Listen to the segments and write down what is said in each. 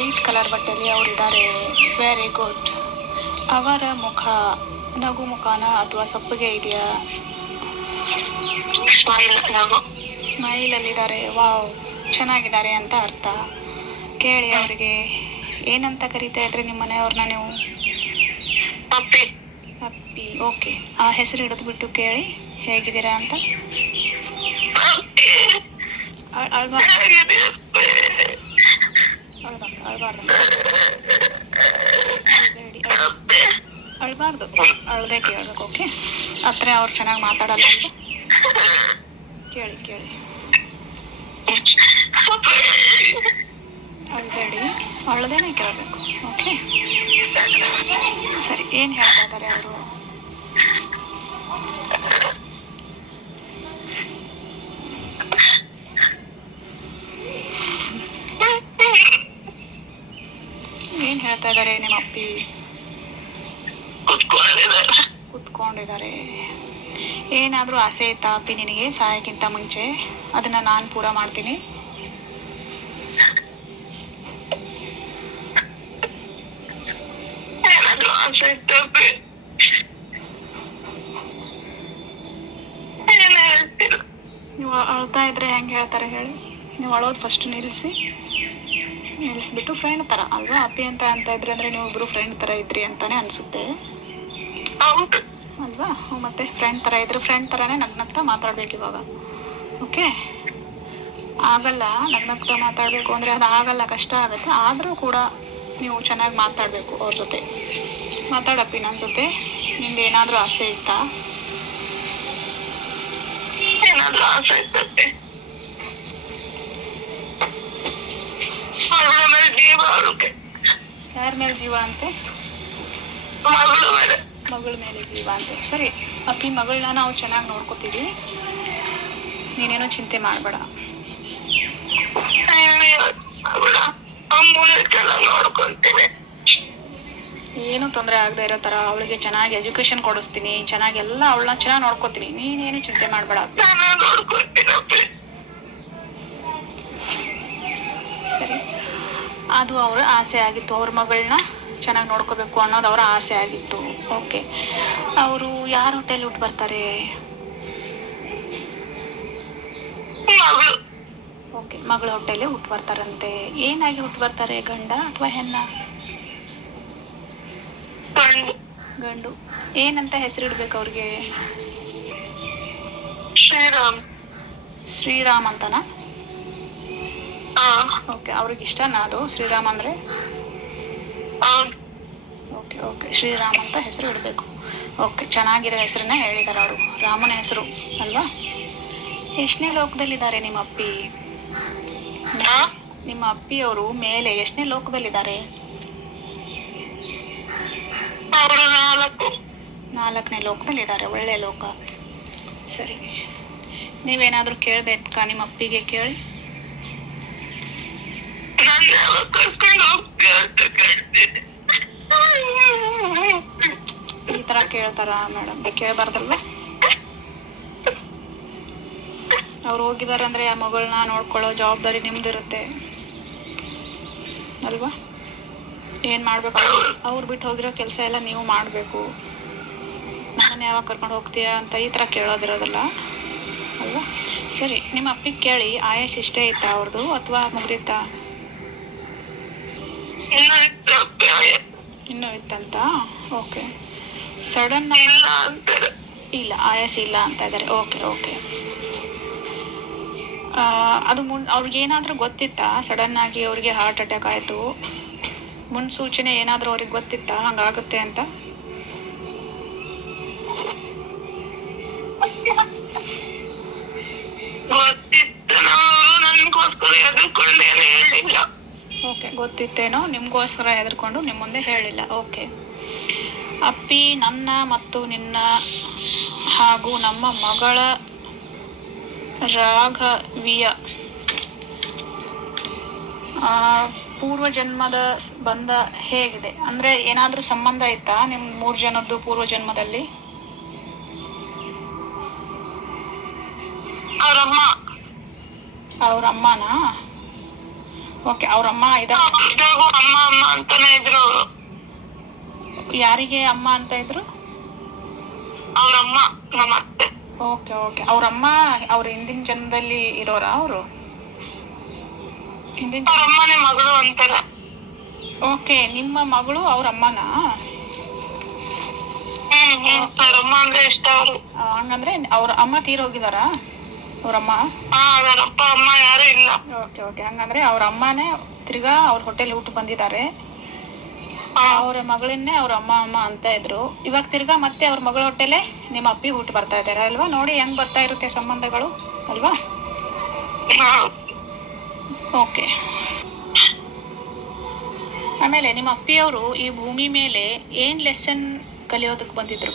White colour ಬಟ್ಟೆಯಲ್ಲಿ ಅವರಿದ್ದಾರೆ. Very good ಅವರ ಮುಖ ನಗು ಮುಖನ ಅಥವಾ ಸಪ್ಪಗೆ ಇದೆಯಾ? ಸ್ಮೈಲ್ ಅಲ್ಲಿ ಸ್ಮೈಲಲ್ಲಿದ್ದಾರೆ. ವಾವ್ ಚೆನ್ನಾಗಿದ್ದಾರೆ ಅಂತ ಅರ್ಥ. ಕೇಳಿ ಅವರಿಗೆ. ಏನಂತ ಕರಿತಾ ಇದ್ರೆ ನಿಮ್ಮ ಮನೆಯವ್ರನ್ನ ನೀವು? ಪಪ್ಪಿ. ಅಪ್ಪಿ ಓಕೆ ಆ ಹೆಸರು ಹಿಡಿದ್ಬಿಟ್ಟು ಕೇಳಿ. ಹೇಗಿದ್ದೀರಾ ಅಂತ? ಪಪ್ಪಿ. ಅಳ್ಬಾರ್ದು? ಅಳ್ಬಾರ್ದು ಅಳ್ದೆ ಕೇಳ್ಬೇಕು ಓಕೆ ಹತ್ರ ಅವ್ರು ಚೆನ್ನಾಗಿ ಮಾತಾಡಲ್ಲ ಅಂತ ಕೇಳಿ ಕೇಳಿ ಅಳ್ಬೇಡಿ ಅಳ್ದೇನೆ ಕೇಳಬೇಕು ಓಕೆ ಸರಿ ಏನು ಹೇಳ್ತಾ ಇದ್ದಾರೆ ಅವರು ಏನು ಹೇಳ್ತಾ ಇದ್ದಾರೆ ನಿಮ್ಮ ಅಪ್ಪಿ. ಕುತ್ಕೊಂಡಿದ್ದಾರೆ. ಏನಾದರೂ ಆಸೆ ಇತ್ತಾ ಅಪ್ಪಿ ನಿನಗೆ ಸಹಾಯಕ್ಕಿಂತ ಮುಂಚೆ? ಅದನ್ನ ನಾನು ಪೂರ ಮಾಡ್ತೀನಿ. ನೀವು ಅಳ್ತಾ ಇದ್ರೆ ಹೆಂಗೆ ಹೇಳ್ತಾರೆ ಹೇಳಿ? ನೀವು ಅಳೋದು ಫಸ್ಟ್ ನಿಲ್ಲಿಸಿ ನಿಲ್ಲಿಸ್ಬಿಟ್ಟು ಫ್ರೆಂಡ್ ಥರ ಅಲ್ವಾ? ಅಪ್ಪಿ ಅಂತ ಅಂತ ಇದ್ರೆ ಅಂದರೆ ನೀವು ಇಬ್ಬರು ಫ್ರೆಂಡ್ ಥರ ಇದ್ರಿ ಅಂತಾನೆ ಅನಿಸುತ್ತೆ. ಅಲ್ವಾ? ಹ್ಞೂ ಮತ್ತೆ ಫ್ರೆಂಡ್ ಥರ ಇದ್ರೆ ಫ್ರೆಂಡ್ ಥರನೇ ನಗ್ನಗ್ತಾ ಮಾತಾಡ್ಬೇಕು ಇವಾಗ. ಓಕೆ ಆಗಲ್ಲ ನಗ್ನಗ್ತಾ ಮಾತಾಡಬೇಕು ಅಂದರೆ ಅದು ಆಗಲ್ಲ ಕಷ್ಟ ಆಗುತ್ತೆ. ಆದರೂ ಕೂಡ ನೀವು ಚೆನ್ನಾಗಿ ಮಾತಾಡಬೇಕು ಅವ್ರ ಜೊತೆ. ಮಾತಾಡಪ್ಪಿ ನನ್ನ ಜೊತೆ. ನಿಮ್ದು ಏನಾದರೂ ಆಸೆ ಇತ್ತಾ? ಏನಾದರೂ ಆಸೆ ಮಗಳ ಮೇಲೆ ಜೀವ ಅವಳಿಗೆ ಯಾರ ಮೇಲೆ ಜೀವ ಅಂತೆ? ಮಗಳ ಮೇಲೆ. ಮಗಳ ಮೇಲೆ ಜೀವ ಅಂತೆ. ಸರಿ ಅಪ್ಪಿ ಮಗಳನ್ನ ನಾವು ಚೆನ್ನಾಗಿ ನೋಡ್ಕೋತೀವಿ. ನೀನೇನೋ ಚಿಂತೆ ಮಾಡಬೇಡ. ನೋಡ್ಕೊಂತೀನಿ. ಏನು ತೊಂದರೆ ಆಗದೆ ಇರೋ ಥರ ಅವಳಿಗೆ ಚೆನ್ನಾಗಿ ಎಜುಕೇಶನ್ ಕೊಡಿಸ್ತೀನಿ ಚೆನ್ನಾಗಿ ಎಲ್ಲ ಅವಳನ್ನ ಚೆನ್ನಾಗಿ ನೋಡ್ಕೋತೀನಿ. ನೀನೇನು ಚಿಂತೆ ಮಾಡಬೇಡ ಸರಿ. ಅದು ಅವರ ಆಸೆ ಆಗಿತ್ತು. ಅವ್ರ ಮಗಳನ್ನ ಚೆನ್ನಾಗಿ ನೋಡ್ಕೋಬೇಕು ಅನ್ನೋದು ಅವರ ಆಸೆ ಆಗಿತ್ತು. ಓಕೆ ಅವರು ಯಾರ ಹೋಟೆಲ್ ಊಟ ಬರ್ತಾರೆ? ಓಕೆ ಮಗಳ ಹೋಟೆಲ್ ಹುಟ್ಟು ಬರ್ತಾರಂತೆ. ಏನಾಗಿ ಹುಟ್ಟು ಬರ್ತಾರೆ ಗಂಡ ಅಥವಾ ಹೆಣ್ಣ? ಗಂಡು. ಏನಂತ ಹೆಸರಿಡ್ಬೇಕು ಅವ್ರಿಗೆ? ಶ್ರೀರಾಮ್. ಶ್ರೀರಾಮ್ ಅಂತನಾ? ಓಕೆ ಅವ್ರಿಗೆ ಇಷ್ಟನಾ ಅದು ಶ್ರೀರಾಮ್ ಅಂದರೆ? Okay okay. ಶ್ರೀರಾಮ್ ಅಂತ ಹೆಸರು ಇಡಬೇಕು. ಓಕೆ ಚೆನ್ನಾಗಿರೋ ಹೆಸರನ್ನ ಹೇಳಿದ್ದಾರೆ ಅವರು. ರಾಮನ ಹೆಸರು ಅಲ್ವಾ? ಎಷ್ಟನೇ ಲೋಕದಲ್ಲಿದ್ದಾರೆ ನಿಮ್ಮ ಅಪ್ಪಿ? ನಿಮ್ಮ ಅಪ್ಪಿಯವರು ಮೇಲೆ ಎಷ್ಟನೇ ಲೋಕದಲ್ಲಿದ್ದಾರೆ? ನಾಲ್ಕನೇ ಲೋಕದಲ್ಲಿದ್ದಾರೆ ಒಳ್ಳೆ ಲೋಕ. ಸರಿ. ನೀವೇನಾದರೂ ಕೇಳಬೇಕಾ ನಿಮ್ಮ ಅಪ್ಪಿಗೆ ಕೇಳಿ? ಈ ಥರ ಕೇಳ್ತಾರಾ ಮೇಡಮ್ ಕೇಳಬಾರ್ದಲ್ವ? ಅವ್ರು ಹೋಗಿದ್ದಾರೆ ಅಂದ್ರೆ ಆ ಮಗಳನ್ನ ನೋಡ್ಕೊಳ್ಳೋ ಜವಾಬ್ದಾರಿ ನಿಮ್ದಿರುತ್ತೆ. ಅಲ್ವಾ? ಏನು ಮಾಡ್ಬೇಕು? ಅವ್ರು ಅವ್ರು ಬಿಟ್ಟು ಹೋಗಿರೋ ಕೆಲಸ ಎಲ್ಲ ನೀವು ಮಾಡಬೇಕು. ನಾನು ಯಾವಾಗ ಕರ್ಕೊಂಡು ಹೋಗ್ತೀಯಾ ಅಂತ ಈ ಥರ ಕೇಳೋದಿರೋದಲ್ಲ? ಅಲ್ವಾ? ಸರಿ, ನಿಮ್ಮ ಅಪ್ಪಿಗೆ ಕೇಳಿ, ಆಯಸ್ ಇಷ್ಟೇ ಇತ್ತಾ ಅವ್ರದ್ದು ಅಥವಾ ಮುಗ್ದಿತ್ತಾ? ಇನ್ನು ಇತ್ತು ಇನ್ನೂ ಇತ್ತಂತ? ಓಕೆ ಸಡನ್ ಇಲ್ಲ ಅಂತಾರೆ. ಇಲ್ಲ ಆಯಾಸ ಇಲ್ಲ ಅಂತ ಇದ್ದಾರೆ ಓಕೆ ಓಕೆ ಅದು ಮುನ್ ಅವ್ರಿಗೆ ಏನಾದರೂ ಗೊತ್ತಿತ್ತಾ? ಸಡನ್ ಆಗಿ ಅವ್ರಿಗೆ ಹಾರ್ಟ್ ಅಟ್ಯಾಕ್ ಆಯಿತು. ಮುನ್ಸೂಚನೆ ಏನಾದರೂ ಅವ್ರಿಗೆ ಗೊತ್ತಿತ್ತಾ? ಹಂಗಾಗುತ್ತೆ ಅಂತ? ಓಕೆ ಗೊತ್ತಿತ್ತೇನೋ ನಿಮಗೋಸ್ಕರ ಹೆದರ್ಕೊಂಡು ನಿಮ್ಮ ಮುಂದೆ ಹೇಳಿಲ್ಲ. ಓಕೆ. ಅಪ್ಪಿ ನನ್ನ ಮತ್ತು ನಿನ್ನ ಹಾಗೂ ನಮ್ಮ ಮಗಳ ರಾಘವಿಯ ಪೂರ್ವಜನ್ಮದ ಬಂಧ ಹೇಗಿದೆ? ಅಂದರೆ ಏನಾದರೂ ಸಂಬಂಧ ಇತ್ತಾ ನಿಮ್ಮ ಮೂರು ಜನದ್ದು ಪೂರ್ವಜನ್ಮದಲ್ಲಿ? ಜನ್ಮದಲ್ಲಿ ಅವ್ರ ಅಮ್ಮನಾ ಓಕೆ ಅವ್ರ ಅಮ್ಮ ಇದ ಇದಾಗೂ ಅಮ್ಮ ಅಮ್ಮ ಅಂತಾನೆ ಇದ್ರು ಅವರು. ಯಾರಿಗೆ ಅಮ್ಮ ಅಂತ ಇದ್ರು? ಅವ್ರ ಅಮ್ಮ ನಮ್ಮ ಅತ್ತೆ. Okay okay. ಅವ್ರ ಅಮ್ಮ ಅವ್ರ ಹಿಂದಿನ ಜನ್ಮದಲ್ಲಿ ಇರೋರ ಅವರು? ಹಿಂದಿನ ಅವ್ರ ಅಮ್ಮನೇ ಮಗಳು ಅಂತಾರ. ಓಕೆ ನಿಮ್ಮ ಮಗಳು ಅವ್ರ ಅಮ್ಮನಾ? ಹ್ಮ್ ಹ್ಮ್ ಅವ್ರ ಅಮ್ಮ ಅಂದ್ರೆ ಇಷ್ಟ ಅವರು ಆ, ಹಂಗಂದ್ರೆ ಅವ್ರ ಅಮ್ಮ ತೀರೋಗಿದಾರಾ? ಅವ್ರ ಅಮ್ಮ ಅವ್ರ ಅಪ್ಪ ಅಮ್ಮ ಯಾರು ಇಲ್ಲ. ಓಕೆ ಓಕೆ ಹಂಗಂದ್ರೆ ಅವ್ರ ಅಮ್ಮನೇ ತಿರ್ಗಾ ಅವ್ರ ಹೋಟೆಲ್ ಊಟ ಬಂದಿದ್ದಾರೆ. ಅವ್ರ ಮಗಳನ್ನೇ ಅವ್ರ ಅಮ್ಮ ಅಮ್ಮ ಅಂತ ಇದ್ರು. ಇವಾಗ ತಿರ್ಗಾ ಮತ್ತೆ ಅವ್ರ ಮಗಳ ಹೊಟ್ಟೆಲೆ ನಿಮ್ಮ ಅಪ್ಪಿ ಊಟ ಬರ್ತಾ ಇದ್ದಾರೆ ಅಲ್ವಾ? ನೋಡಿ ಹೆಂಗ್ ಬರ್ತಾ ಇರುತ್ತೆ ಸಂಬಂಧಗಳು ಅಲ್ವಾ? ಓಕೆ ಆಮೇಲೆ ನಿಮ್ಮ ಅಪ್ಪಿಯವರು ಈ ಭೂಮಿ ಮೇಲೆ ಏನ್ ಲೆಸನ್ ಕಲಿಯೋದಕ್ಕೆ ಬಂದಿದ್ರು?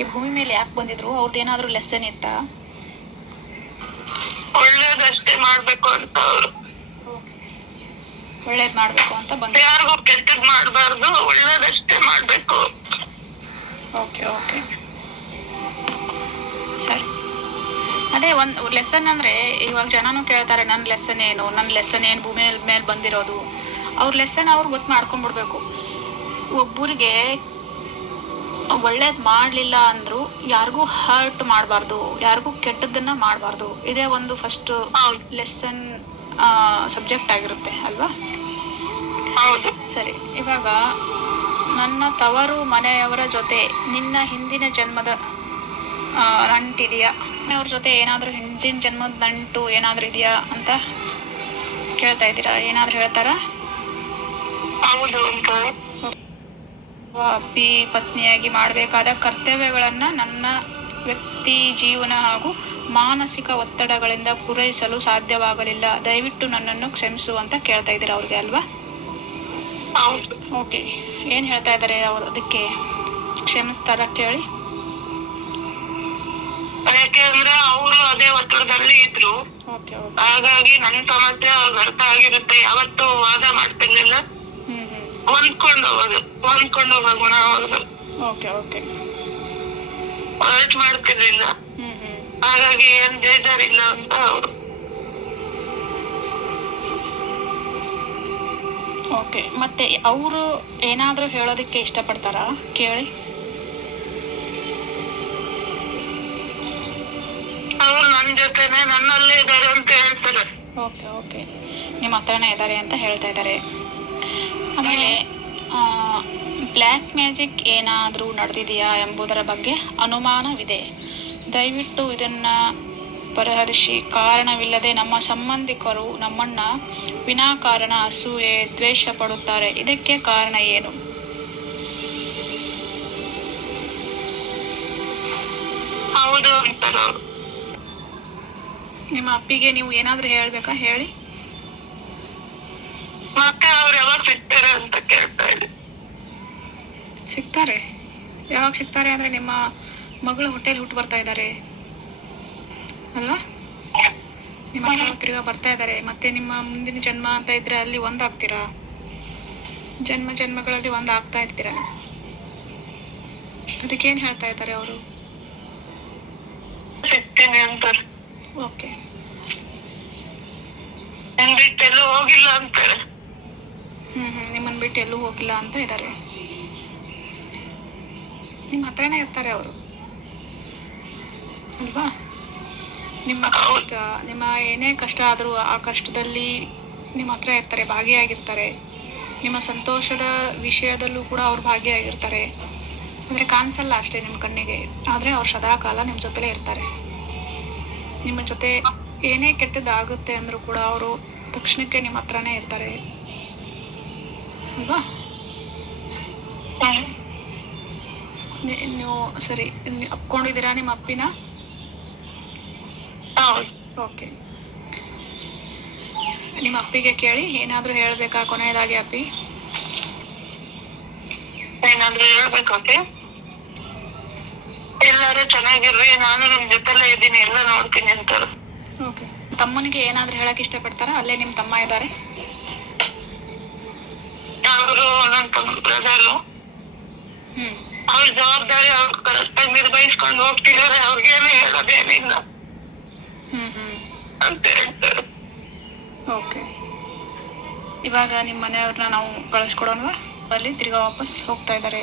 ಈ ಭೂಮಿ ಮೇಲೆ ಯಾಕೆ ಬಂದಿದ್ರು? ಅವ್ರದ್ದು ಏನಾದರೂ ಲೆಸನ್ ಇತ್ತಾ? ಒಳ್ಳೇದಷ್ಟೇ ಮಾಡ್ಬೇಕು ಅಂತ ಅವ್ರು. ಒಳ್ಳೇದ್ ಮಾಡಬೇಕು ಅಂತ ಬಂದ ಯಾರಿಗೂ ಕೆಟ್ಟದ್ ಮಾಡ್ಬಾರ್ದು ಒಳ್ಳೇದಷ್ಟೇ ಮಾಡ್ಬೇಕು. Okay okay. ಸರಿ. ಅದೇ ಒಂದು ಲೆಸನ್ ಅಂದ್ರೆ ಇವಾಗ ಜನನೂ ಕೇಳ್ತಾರೆ ನನ್ನ ಲೆಸನ್ ಏನು ನನ್ನ ಲೆಸನ್ ಏನು ಭೂಮಿ ಮೇಲೆ ಬಂದಿರೋದು. ಅವ್ರ ಲೆಸನ್ ಅವ್ರು ಗೊತ್ತು ಮಾಡ್ಕೊಂಡ್ಬಿಡ್ಬೇಕು ಒಬ್ಬರಿಗೆ ಒಳ್ಳೇದು ಮಾಡಲಿಲ್ಲ ಅಂದರೂ ಯಾರಿಗೂ ಹರ್ಟ್ ಮಾಡಬಾರ್ದು ಯಾರಿಗೂ ಕೆಟ್ಟದನ್ನ ಮಾಡಬಾರ್ದು. ಇದೇ ಒಂದು ಫಸ್ಟ್ ಲೆಸನ್ ಸಬ್ಜೆಕ್ಟ್ ಆಗಿರುತ್ತೆ ಅಲ್ವಾ? ಹೌದು. ಸರಿ ಇವಾಗ ನನ್ನ ತವರು ಮನೆಯವರ ಜೊತೆ ನಿನ್ನ ಹಿಂದಿನ ಜನ್ಮದ ನಂಟಿದೆಯಾ? ಅವ್ರ ಜೊತೆ ಏನಾದರೂ ಹಿಂದಿನ ಜನ್ಮದ ನಂಟು ಏನಾದರೂ ಇದೆಯಾ ಅಂತ ಕೇಳ್ತಾ ಇದ್ದೀರಾ? ಏನಾದರೂ ಹೇಳ್ತಾರಾ? ಹೌದು ಅಪ್ಪಿ ಪತ್ನಿಯಾಗಿ ಮಾಡಬೇಕಾದ ಕರ್ತವ್ಯಗಳನ್ನು ನನ್ನ ವ್ಯಕ್ತಿ ಜೀವನ ಹಾಗೂ ಮಾನಸಿಕ ಒತ್ತಡಗಳಿಂದ ಪೂರೈಸಲು ಸಾಧ್ಯವಾಗಲಿಲ್ಲ. ದಯವಿಟ್ಟು ನನ್ನನ್ನು ಕ್ಷಮಿಸು ಅಂತ ಕೇಳ್ತಾ ಇದ್ದೀರಾ ಅವ್ರಿಗೆ ಅಲ್ವಾ? ಓಕೆ. ಏನು ಹೇಳ್ತಾ ಇದ್ದಾರೆ ಅವರು? ಅದಕ್ಕೆ ಕ್ಷಮಿಸ್ತಾರ ಕೇಳಿ. ಯಾಕೆಂದ್ರೆ ಅವರು ಅದೇ ಒತ್ತಡದಲ್ಲಿ ಇದ್ರು. Okay okay. ಹಾಗಾಗಿ ನನ್ ಸಮಸ್ಯೆ ಅವ್ರಿಗೆ ಅರ್ಥ ಆಗಿರುತ್ತೆ. ಯಾವತ್ತೂ ವಾದ ಮಾಡ್ತಿರ್ಲಿಲ್ಲ. ಹೊಂದ್ಕೊಂಡು ಹೋಗೋದು ಹೊಂದ್ಕೊಂಡು ಹೋಗೋ ಗುಣ ಅವ್ರದ್ದು ಓಕೆ ಓಕೆ. ಹರ್ಟ್ ಮಾಡ್ತಿರ್ಲಿಲ್ಲ ಹ್ಮ್ ಹ್ಞೂ ಹಾಗಾಗಿ ಏನ್ ಬೇಜಾರಿಲ್ಲ ಅಂತ ಅವರು. ಓಕೆ ಮತ್ತೆ ಅವರು ಏನಾದರೂ ಹೇಳೋದಕ್ಕೆ ಇಷ್ಟಪಡ್ತಾರಾ? ಕೇಳಿ. ಅವ್ರು ನನ್ನ ಜೊತೆನೆ ನನ್ನಲ್ಲೇ ಇದ್ದಾರೆ ಅಂತ ಹೇಳ್ತಾರೆ. Okay okay. ನಿಮ್ಮ ಹತ್ರನೇ ಇದ್ದಾರೆ ಅಂತ ಹೇಳ್ತಾ ಇದ್ದಾರೆ. ಆಮೇಲೆ ಬ್ಲ್ಯಾಕ್ ಮ್ಯಾಜಿಕ್ ಏನಾದರೂ ನಡೆದಿದೆಯಾ ಎಂಬುದರ ಬಗ್ಗೆ ಅನುಮಾನವಿದೆ. ದಯವಿಟ್ಟು ಇದನ್ನು ಪರಿಹರಿಸಿ. ಕಾರಣವಿಲ್ಲದೆ ನಮ್ಮ ಸಂಬಂಧಿಕರು ನಮ್ಮನ್ನು ವಿನಾಕಾರಣ ಅಸೂಯೆ ದ್ವೇಷ ಪಡುತ್ತಾರೆ. ಇದಕ್ಕೆ ಕಾರಣ ಏನು? ಹೌದು ನಿಮ್ಮ ಅಪ್ಪಿಗೆ ನೀವು ಏನಾದರೂ ಹೇಳಬೇಕಾ? ಹೇಳಿ. ಮತ್ತೆ ಅವ್ರು ಯಾವಾಗ ಸಿಗ್ತಾರೆ ಅಂತ ಕೇಳ್ತಾ ಸಿಗ್ತಾರೆ. ಯಾವಾಗ ಸಿಗ್ತಾರೆ ಅಂದ್ರೆ ನಿಮ್ಮ ಮಗಳು ಹೋಟೆಲ್ ಹುಟ್ಟು ಬರ್ತಾ ಇದ್ದಾರೆ. ಅಲ್ವಾ? ನಿಮ್ಮ ಹತ್ರ ತಿರ್ಗಾ ಬರ್ತಾ ಇದ್ದಾರೆ. ಮತ್ತೆ ನಿಮ್ಮ ಮುಂದಿನ ಜನ್ಮ ಅಂತ ಇದ್ರೆ ಅಲ್ಲಿ ಒಂದಾಗ್ತೀರಾ ಜನ್ಮ ಜನ್ಮಗಳಲ್ಲಿ ಒಂದಾಗ್ತಾ ಇರ್ತೀರಾ? ಅದಕ್ಕೇನು ಹೇಳ್ತಾ ಇದ್ದಾರೆ ಅವರು? ಸಿಗ್ತೀನಿ ಅಂತಾರೆ ಓಕೆ. ಹೋಗಿಲ್ಲ ಅಂತಾರೆ. ಹ್ಞೂ ಹ್ಞೂ ನಿಮ್ಮನ್ನು ಬಿಟ್ಟು ಎಲ್ಲೂ ಹೋಗಿಲ್ಲ ಅಂತ ಇದ್ದಾರೆ ನಿಮ್ಮ ಹತ್ರನೇ ಇರ್ತಾರೆ ಅವರು. ಅಲ್ವಾ? ನಿಮ್ಮ ಕಷ್ಟ, ನಿಮ್ಮ ಏನೇ ಕಷ್ಟ ಆದರೂ ಆ ಕಷ್ಟದಲ್ಲಿ ನಿಮ್ಮ ಹತ್ರ ಇರ್ತಾರೆ, ಭಾಗಿಯಾಗಿರ್ತಾರೆ. ನಿಮ್ಮ ಸಂತೋಷದ ವಿಷಯದಲ್ಲೂ ಕೂಡ ಅವ್ರು ಭಾಗಿಯಾಗಿರ್ತಾರೆ. ಅಂದರೆ ಕಾಣಿಸಲ್ಲ ಅಷ್ಟೇ ನಿಮ್ಮ ಕಣ್ಣಿಗೆ. ಆದರೆ ಅವ್ರು ಸದಾಕಾಲ ನಿಮ್ಮ ಜೊತೆಲೇ ಇರ್ತಾರೆ. ನಿಮ್ಮ ಜೊತೆ ಏನೇ ಕೆಟ್ಟದ್ದಾಗುತ್ತೆ ಅಂದರೂ ಕೂಡ ಅವರು ತಕ್ಷಣಕ್ಕೆ ನಿಮ್ಮ ಹತ್ರನೇ ಇರ್ತಾರೆ. ಅಲ್ವಾ ನೀವು ಸರಿ ಅಪ್ಕೊಂಡಿದ್ದೀರಾ ನಿಮ್ಮ ಅಪ್ಪಿನ? ಓಕೆ. ನಿಮ್ಮ ಅಪ್ಪಿಗೆ ಕೇಳಿ ಏನಾದರೂ ಹೇಳಬೇಕಾ ಕೊನೆಯದಾಗಿ ಅಪ್ಪಿ? ಏನಾದ್ರು ಹೇಳ್ಬೇಕಂತೆ ಎಲ್ಲಾರು ಚೆನ್ನಾಗಿರ್ರಿ ನಾನು ನಿಮ್ ಜೊತೆಲೇ ಇದ್ದೀನಿ ಎಲ್ಲ ನೋಡ್ತೀನಿ ಅಂತಾರೆ ಓಕೆ. ತಮ್ಮನಿಗೆ ಏನಾದರೂ ಹೇಳಕ್ಕೆ ಇಷ್ಟಪಡ್ತಾರಾ? ಅಲ್ಲೇ ನಿಮ್ಮ ತಮ್ಮ ಇದ್ದಾರೆ ಅವರು ನನ್ನ ತಮ್ಮ ಬ್ರದರು ಅವ್ರ ಜವಾಬ್ದಾರಿ ಅವ್ರು ಕರೆಕ್ಟ್ ಆಗಿ ನಿರ್ವಹಿಸ್ಕೊಂಡು ಹೋಗ್ತಿದಾರೆ ಅವ್ರಿಗೇನು ಹೇಳೋದೇನಿಲ್ಲ. ಅಂತ ಹೇಳ್ತಾರೆ. ಓಕೆ. ಇವಾಗ ನಿಮ್ಮ ಮನೆಯವ್ರನ್ನ ನಾವು ಕಳಿಸ್ಕೊಡೋಣವಾ? ಅಲ್ಲಿ ತಿರ್ಗಾ ವಾಪಸ್ ಹೋಗ್ತಾ ಇದ್ದಾರೆ